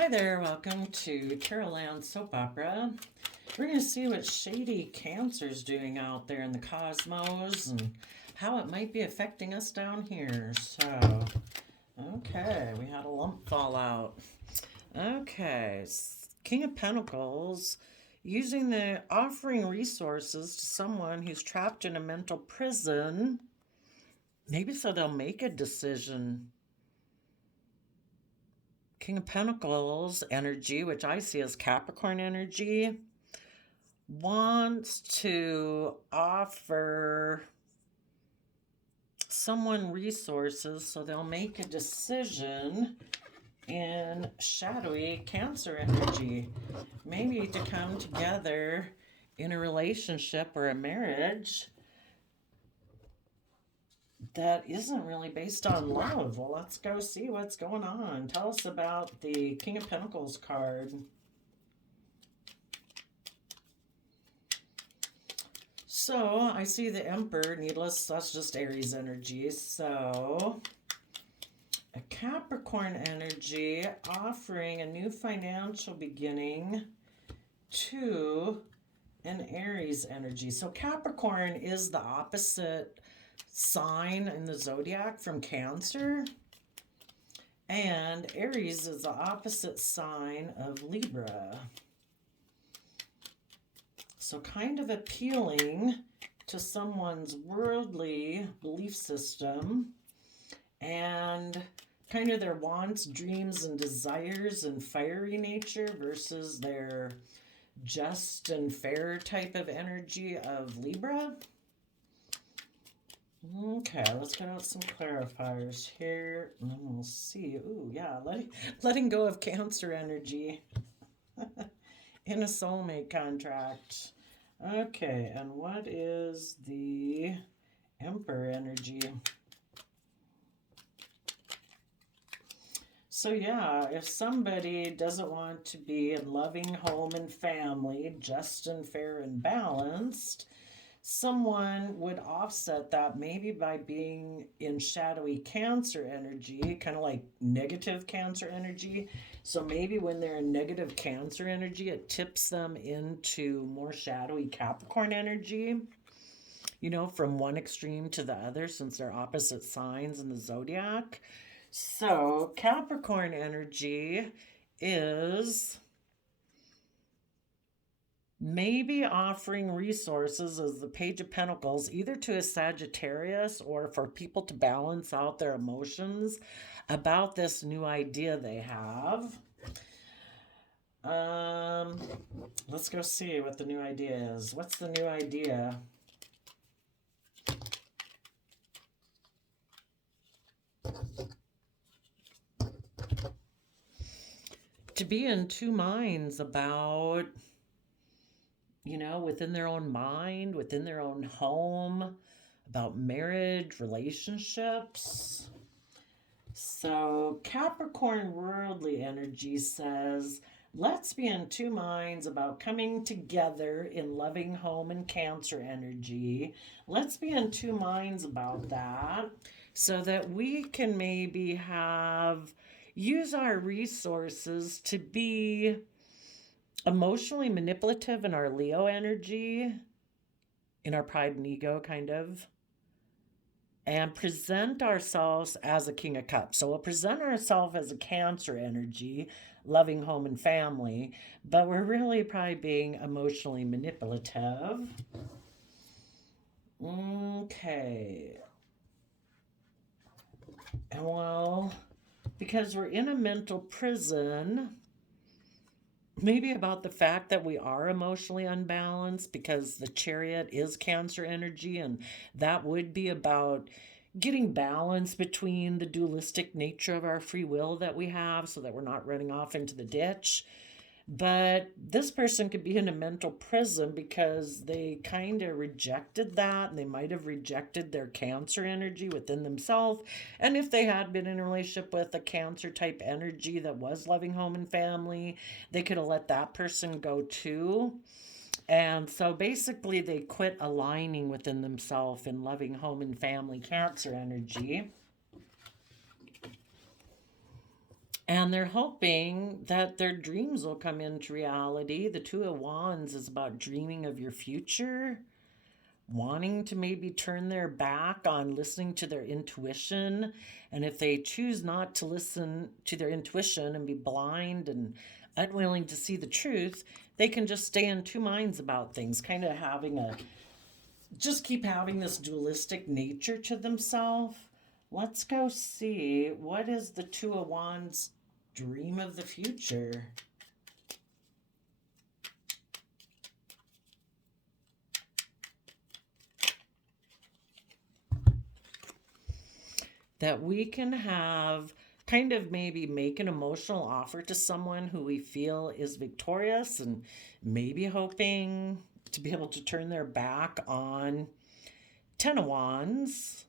Hi there, welcome to Carolyn Soap Opera. We're going to see what shady Cancer's doing out there in the cosmos and how it might be affecting us down here. So, okay, we had a lump fall out. Okay, King of Pentacles using the offering resources to someone who's trapped in a mental prison, maybe so they'll make a decision. King of Pentacles energy, which I see as Capricorn energy, wants to offer someone resources so they'll make a decision in shadowy Cancer energy. Maybe to come together in a relationship or a marriage that isn't really based on love. Well, let's go see what's going on. Tell us about the King of Pentacles card. So, I see the Emperor, needless, that's just Aries energy. So, a Capricorn energy offering a new financial beginning to an Aries energy. So, Capricorn is the opposite sign in the zodiac from Cancer, and Aries is the opposite sign of Libra. So kind of appealing to someone's worldly belief system and kind of their wants, dreams, and desires and fiery nature versus their just and fair type of energy of Libra. Okay, let's get out some clarifiers here, and then we'll see. Ooh, yeah, letting go of Cancer energy in a soulmate contract. Okay, and what is the Emperor energy? So yeah, if somebody doesn't want to be in loving home and family, just and fair and balanced, someone would offset that maybe by being in shadowy Cancer energy, kind of like negative Cancer energy. So maybe when they're in negative Cancer energy, it tips them into more shadowy Capricorn energy, you know, from one extreme to the other, since they're opposite signs in the zodiac. So Capricorn energy is maybe offering resources as the Page of Pentacles, either to a Sagittarius or for people to balance out their emotions about this new idea they have. Let's go see what the new idea is. What's the new idea? To be in two minds about, you know, within their own mind, within their own home, about marriage, relationships. So Capricorn worldly energy says, let's be in two minds about coming together in loving home and Cancer energy. Let's be in two minds about that so that we can maybe use our resources to be emotionally manipulative in our Leo energy, in our pride and ego, kind of, and present ourselves as a King of Cups. So we'll present ourselves as a Cancer energy, loving home and family, but we're really probably being emotionally manipulative. Okay. And well, because we're in a mental prison, maybe about the fact that we are emotionally unbalanced, because the Chariot is Cancer energy, and that would be about getting balance between the dualistic nature of our free will that we have so that we're not running off into the ditch. But this person could be in a mental prison because they kind of rejected that, and they might have rejected their Cancer energy within themselves. And if they had been in a relationship with a Cancer type energy that was loving home and family, they could have let that person go too. And so basically they quit aligning within themselves in loving home and family Cancer energy. And they're hoping that their dreams will come into reality. The Two of Wands is about dreaming of your future, wanting to maybe turn their back on listening to their intuition. And if they choose not to listen to their intuition and be blind and unwilling to see the truth, they can just stay in two minds about things, kind of just keep having this dualistic nature to themselves. Let's go see, what is the Two of Wands dream of the future? That we can have kind of maybe make an emotional offer to someone who we feel is victorious and maybe hoping to be able to turn their back on Ten of Wands.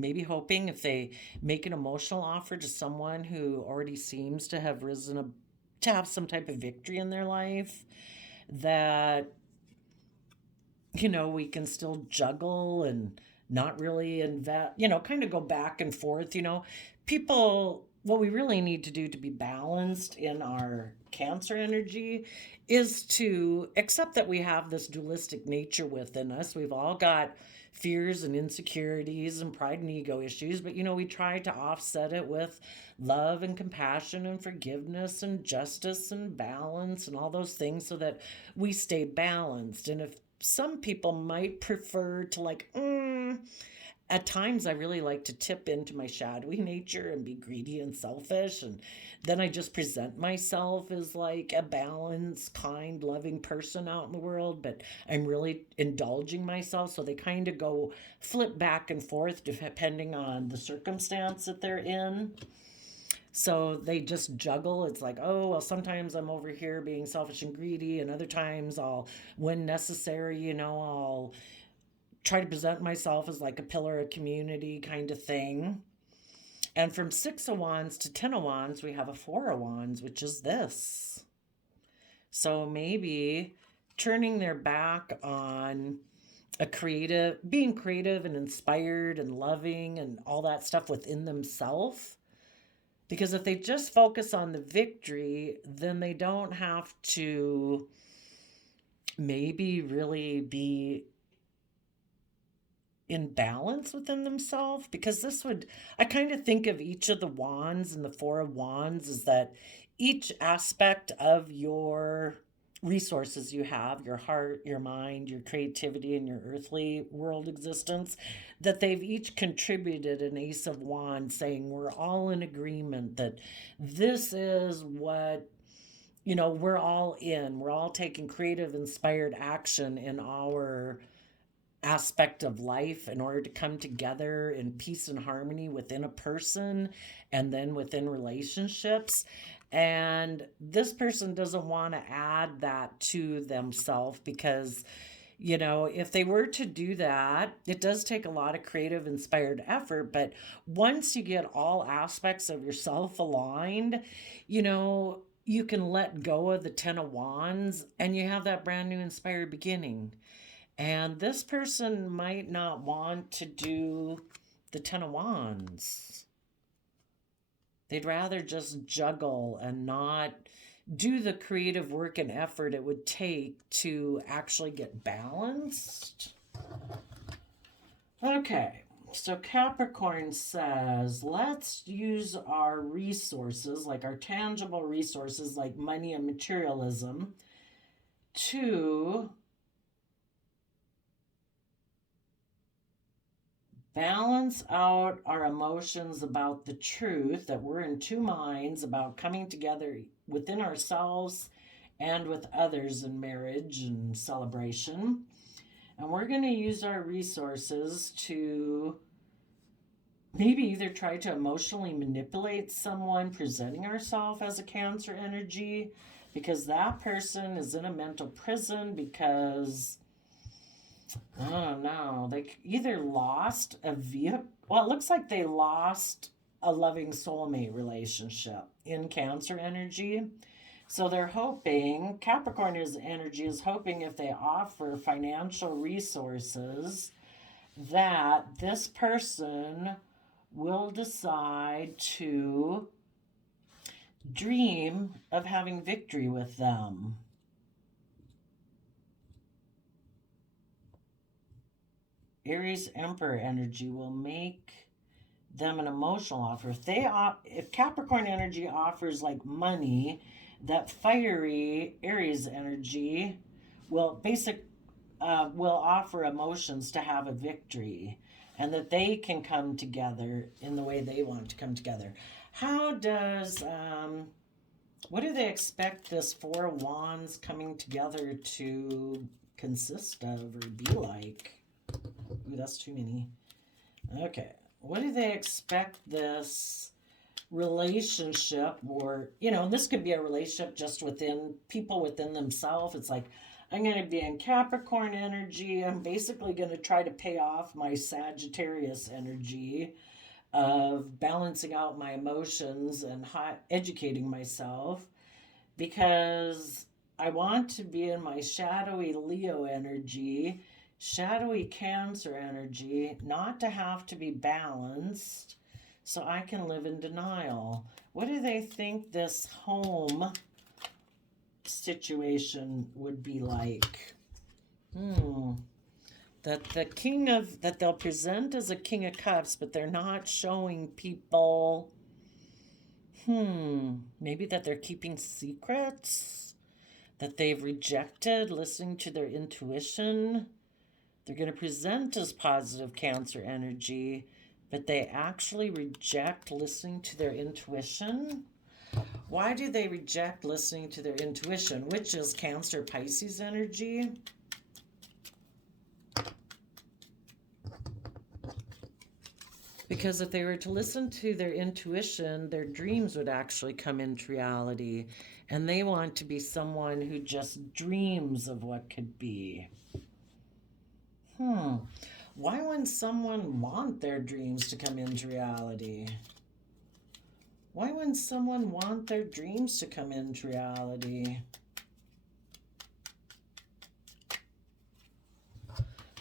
Maybe hoping if they make an emotional offer to someone who already seems to have to have some type of victory in their life, that we can still juggle and not really invest, kind of go back and forth. People, what we really need to do to be balanced in our Cancer energy is to accept that we have this dualistic nature within us. We've all got fears and insecurities and pride and ego issues, but we try to offset it with love and compassion and forgiveness and justice and balance and all those things so that we stay balanced. And if some people might prefer to at times I really like to tip into my shadowy nature and be greedy and selfish, and then I just present myself as like a balanced, kind, loving person out in the world, but I'm really indulging myself. So they kind of go flip back and forth depending on the circumstance that they're in. So they just juggle. It's like, oh, well, sometimes I'm over here being selfish and greedy, and other times when necessary, I'll try to present myself as like a pillar of community kind of thing. And from Six of Wands to Ten of Wands, we have a Four of Wands, which is this. So maybe turning their back on being creative and inspired and loving and all that stuff within themselves. Because if they just focus on the victory, then they don't have to maybe really be in balance within themselves. Because I kind of think of each of the wands and the Four of Wands is that each aspect of your resources you have, your heart, your mind, your creativity, and your earthly world existence, that they've each contributed an Ace of Wands, saying we're all in agreement that this is what, we're all in. We're all taking creative, inspired action in our aspect of life in order to come together in peace and harmony within a person and then within relationships. And this person doesn't want to add that to themselves because, if they were to do that, it does take a lot of creative, inspired effort. But once you get all aspects of yourself aligned, you can let go of the Ten of Wands and you have that brand new inspired beginning. And this person might not want to do the Ten of Wands. They'd rather just juggle and not do the creative work and effort it would take to actually get balanced. Okay, so Capricorn says, let's use our resources, like our tangible resources, like money and materialism, to balance out our emotions about the truth, that we're in two minds about coming together within ourselves and with others in marriage and celebration. And we're going to use our resources to maybe either try to emotionally manipulate someone presenting ourselves as a Cancer energy, because that person is in a mental prison because I don't know. They either lost a vehicle. Well, it looks like they lost a loving soulmate relationship in Cancer energy. So they're hoping, Capricorn energy is hoping if they offer financial resources, that this person will decide to dream of having victory with them. Aries Emperor energy will make them an emotional offer. If Capricorn energy offers like money, that fiery Aries energy will offer emotions to have a victory, and that they can come together in the way they want to come together. How does what do they expect this Four of Wands coming together to consist of or be like? Ooh, that's too many. Okay. What do they expect this relationship, or, this could be a relationship just within people within themselves. It's like, I'm going to be in Capricorn energy. I'm basically going to try to pay off my Sagittarius energy of balancing out my emotions and educating myself, because I want to be in my shadowy Leo energy, shadowy Cancer energy, not to have to be balanced so I can live in denial. What do they think this home situation would be like? That they'll present as a King of Cups, but they're not showing people. Maybe that they're keeping secrets, that they've rejected listening to their intuition. They're going to present as positive Cancer energy, but they actually reject listening to their intuition. Why do they reject listening to their intuition, which is Cancer Pisces energy? Because if they were to listen to their intuition, their dreams would actually come into reality. And they want to be someone who just dreams of what could be. Why wouldn't someone want their dreams to come into reality? Why wouldn't someone want their dreams to come into reality?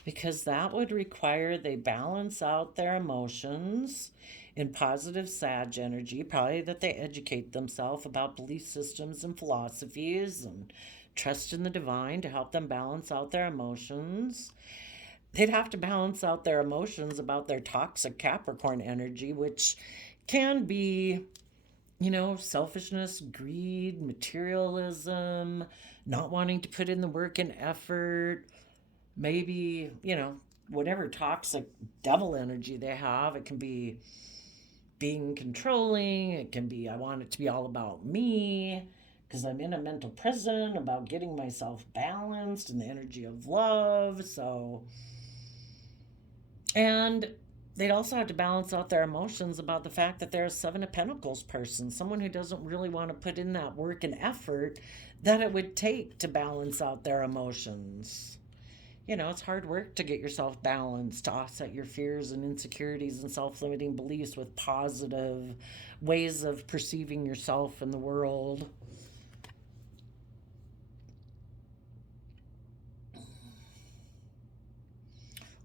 Because that would require they balance out their emotions in positive Sag energy, probably that they educate themselves about belief systems and philosophies and trust in the divine to help them balance out their emotions. They'd have to balance out their emotions about their toxic Capricorn energy, which can be, selfishness, greed, materialism, not wanting to put in the work and effort, maybe, whatever toxic devil energy they have. It can be being controlling. It can be, I want it to be all about me because I'm in a mental prison about getting myself balanced in the energy of love. And they'd also have to balance out their emotions about the fact that they're a Seven of Pentacles person, someone who doesn't really want to put in that work and effort that it would take to balance out their emotions. It's hard work to get yourself balanced, to offset your fears and insecurities and self-limiting beliefs with positive ways of perceiving yourself and the world.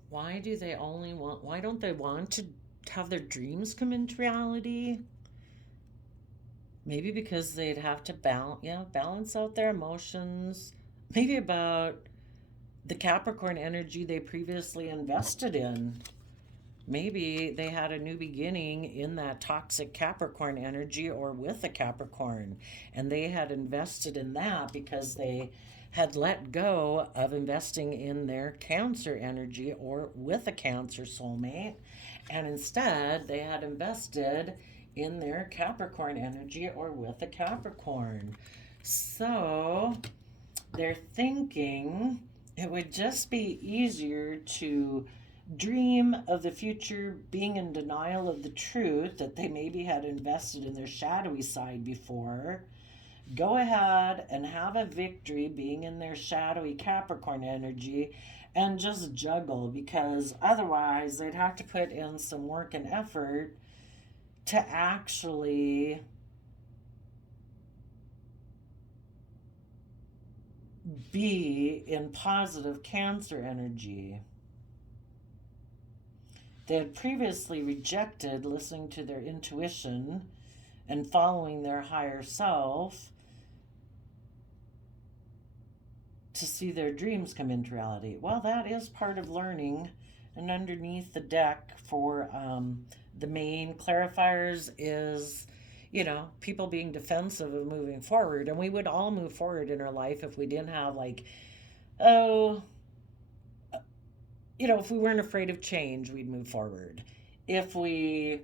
Why don't they want to have their dreams come into reality? Maybe because they'd have to balance out their emotions. Maybe about the Capricorn energy they previously invested in. Maybe they had a new beginning in that toxic Capricorn energy or with a Capricorn, and they had invested in that because they had let go of investing in their Cancer energy or with a Cancer soulmate, and instead they had invested in their Capricorn energy or with a Capricorn. So they're thinking it would just be easier to dream of the future being in denial of the truth that they maybe had invested in their shadowy side before. Go ahead and have a victory being in their shadowy Capricorn energy and just juggle, because otherwise they'd have to put in some work and effort to actually be in positive Cancer energy. They had previously rejected listening to their intuition and following their higher self to see their dreams come into reality. Well, that is part of learning. And underneath the deck for the main clarifiers is, people being defensive of moving forward. And we would all move forward in our life if we didn't have, like, oh, if we weren't afraid of change, we'd move forward. If we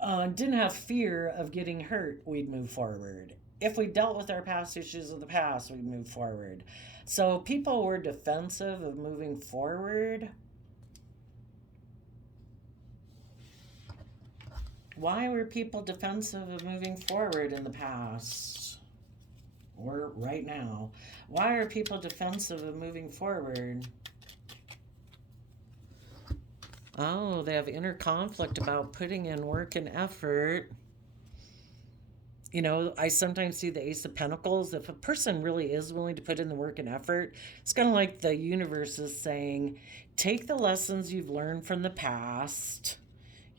didn't have fear of getting hurt, we'd move forward. If we dealt with our past issues of the past, we'd move forward. So people were defensive of moving forward. Why were people defensive of moving forward in the past or right now? Why are people defensive of moving forward? Oh, they have inner conflict about putting in work and effort. I sometimes see the Ace of Pentacles. If a person really is willing to put in the work and effort, it's kind of like the universe is saying, take the lessons you've learned from the past.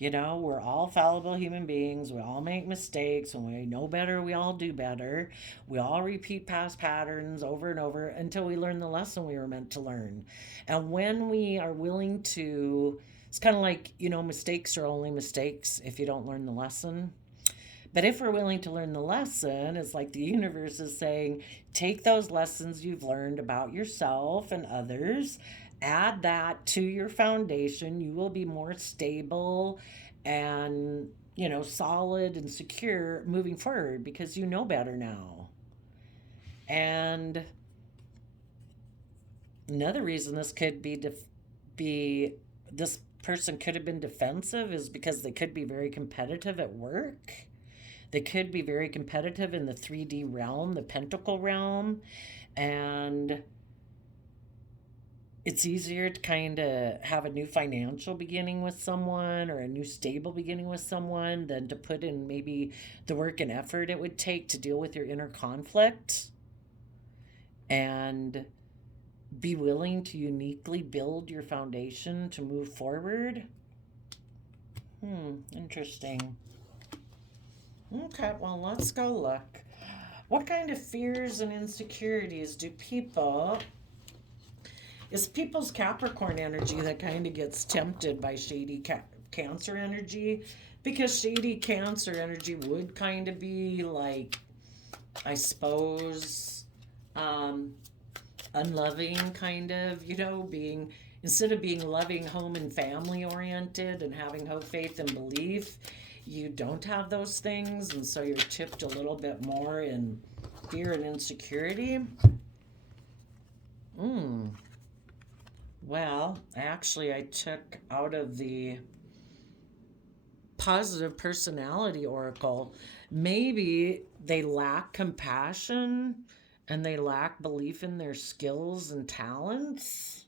We're all fallible human beings. We all make mistakes. When we know better, we all do better. We all repeat past patterns over and over until we learn the lesson we were meant to learn. And when we are willing to, it's kind of like, mistakes are only mistakes if you don't learn the lesson. But if we're willing to learn the lesson, it's like the universe is saying, take those lessons you've learned about yourself and others, add that to your foundation. You will be more stable and, solid and secure moving forward because you know better now. And another reason this could be this person could have been defensive is because they could be very competitive at work. They could be very competitive in the 3D realm, the pentacle realm, and it's easier to kind of have a new financial beginning with someone or a new stable beginning with someone than to put in maybe the work and effort it would take to deal with your inner conflict and be willing to uniquely build your foundation to move forward. Interesting. Okay, well, let's go look. What kind of fears and insecurities do it's people's Capricorn energy that kind of gets tempted by shady Cancer energy? Because shady Cancer energy would kind of be like, I suppose, unloving, kind of, being, instead of being loving, home, and family oriented and having hope, faith, and belief, you don't have those things, and so you're tipped a little bit more in fear and insecurity. Well, actually, I took out of the positive personality oracle, maybe they lack compassion and they lack belief in their skills and talents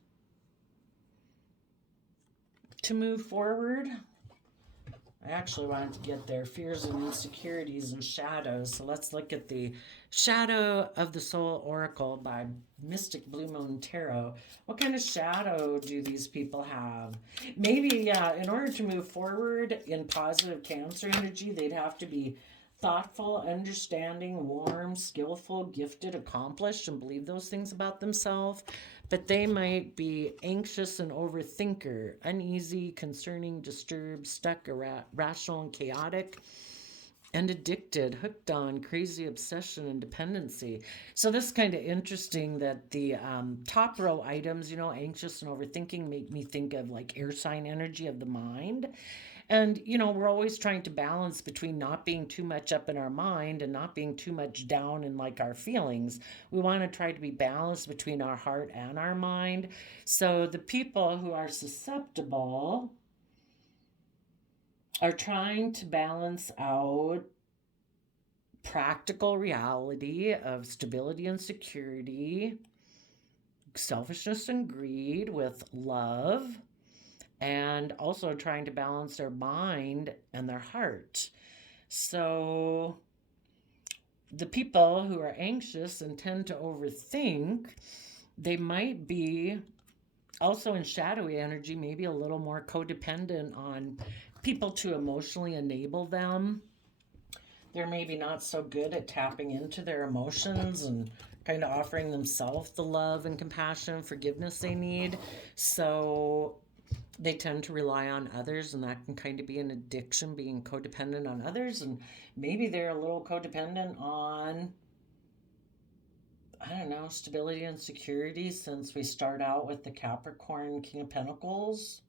to move forward. I actually wanted to get their fears and insecurities and shadows. So let's look at the Shadow of the Soul Oracle by Mystic Blue Moon Tarot. What kind of shadow do these people have? Maybe, in order to move forward in positive Cancer energy, they'd have to be thoughtful, understanding, warm, skillful, gifted, accomplished, and believe those things about themselves. But they might be anxious and overthinker, uneasy, concerning, disturbed, stuck, irrational, and chaotic, and addicted, hooked on, crazy obsession and dependency. So this is kind of interesting that the top row items, anxious and overthinking, make me think of like air sign energy of the mind. And, we're always trying to balance between not being too much up in our mind and not being too much down in like our feelings. We want to try to be balanced between our heart and our mind. So the people who are susceptible are trying to balance out practical reality of stability and security, selfishness and greed with love, and also trying to balance their mind and their heart. So the people who are anxious and tend to overthink, they might be also in shadowy energy, maybe a little more codependent on people to emotionally enable them. They're maybe not so good at tapping into their emotions and kind of offering themselves the love and compassion and forgiveness they need. So they tend to rely on others, and that can kind of be an addiction, being codependent on others. And maybe they're a little codependent on, I don't know, stability and security, since we start out with the Capricorn King of Pentacles.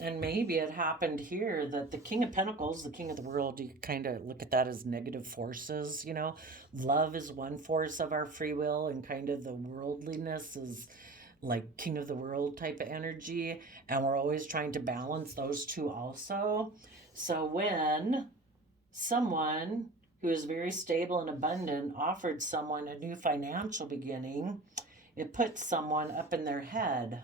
And maybe it happened here that the King of Pentacles, the King of the world, you kind of look at that as negative forces, you know. Love is one force of our free will, and kind of the worldliness is like King of the world type of energy. And we're always trying to balance those two also. So when someone who is very stable and abundant offered someone a new financial beginning, it puts someone up in their head.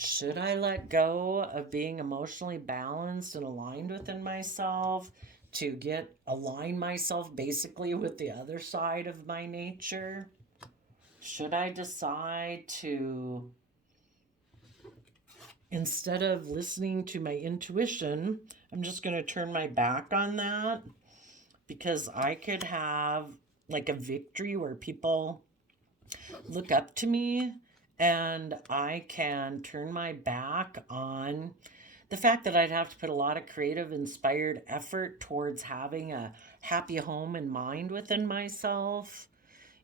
Should I let go of being emotionally balanced and aligned within myself to get align myself basically with the other side of my nature? Should I decide to, instead of listening to my intuition, I'm just going to turn my back on that, because I could have like a victory where people look up to me, and I can turn my back on the fact that I'd have to put a lot of creative, inspired effort towards having a happy home and mind within myself.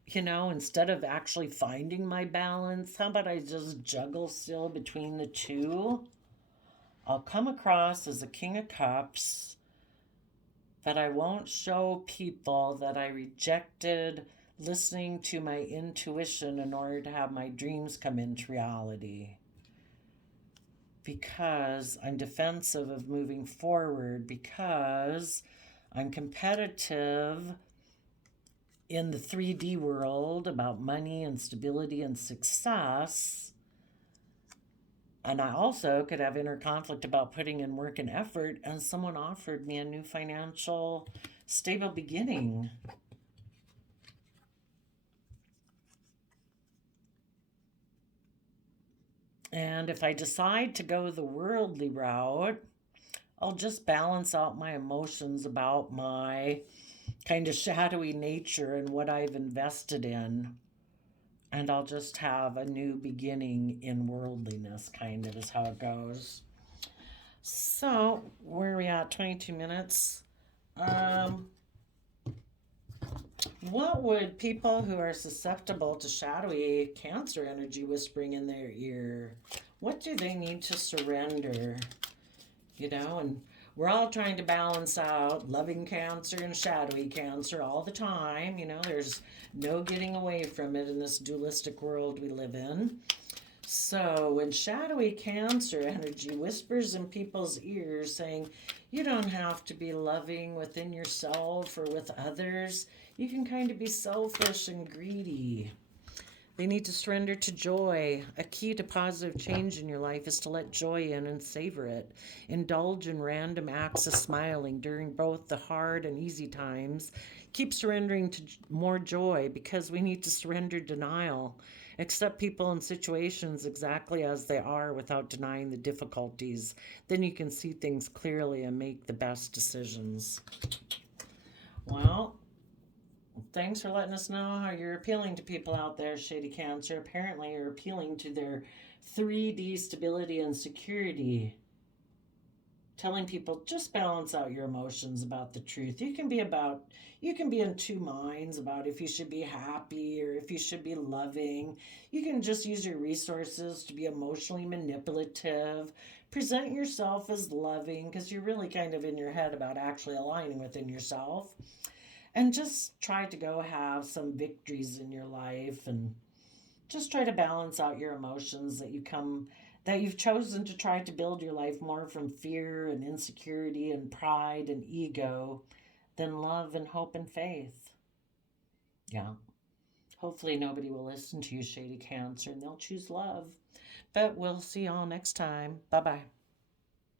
You know, instead of actually finding my balance, how about I just juggle still between the two? I'll come across as a King of Cups, but I won't show people that I rejected listening to my intuition in order to have my dreams come into reality. Because I'm defensive of moving forward, because I'm competitive in the 3D world about money and stability and success. And I also could have inner conflict about putting in work and effort, and someone offered me a new financial stable beginning. And if I decide to go the worldly route, I'll just balance out my emotions about my kind of shadowy nature and what I've invested in. And I'll just have a new beginning in worldliness, kind of is how it goes. So, where are we at? 22 minutes. What would people who are susceptible to shadowy Cancer energy whispering in their ear, what do they need to surrender? You know, and we're all trying to balance out loving Cancer and shadowy Cancer all the time. You know, there's no getting away from it in this dualistic world we live in. So when shadowy Cancer energy whispers in people's ears saying, you don't have to be loving within yourself or with others, you can kind of be selfish and greedy. They need to surrender to joy. A key to positive change in your life is to let joy in and savor it. Indulge in random acts of smiling during both the hard and easy times. Keep surrendering to more joy, because we need to surrender denial. Accept people and situations exactly as they are without denying the difficulties. Then you can see things clearly and make the best decisions. Well, thanks for letting us know how you're appealing to people out there, Shady Cancer. Apparently, you're appealing to their 3D stability and security. Telling people, just balance out your emotions about the truth. You can be in two minds about if you should be happy or if you should be loving. You can just use your resources to be emotionally manipulative. Present yourself as loving, because you're really kind of in your head about actually aligning within yourself. And just try to go have some victories in your life, and just try to balance out your emotions that you've chosen to try to build your life more from fear and insecurity and pride and ego than love and hope and faith. Yeah. Hopefully nobody will listen to you, Shady Cancer, and they'll choose love. But we'll see y'all next time. Bye-bye.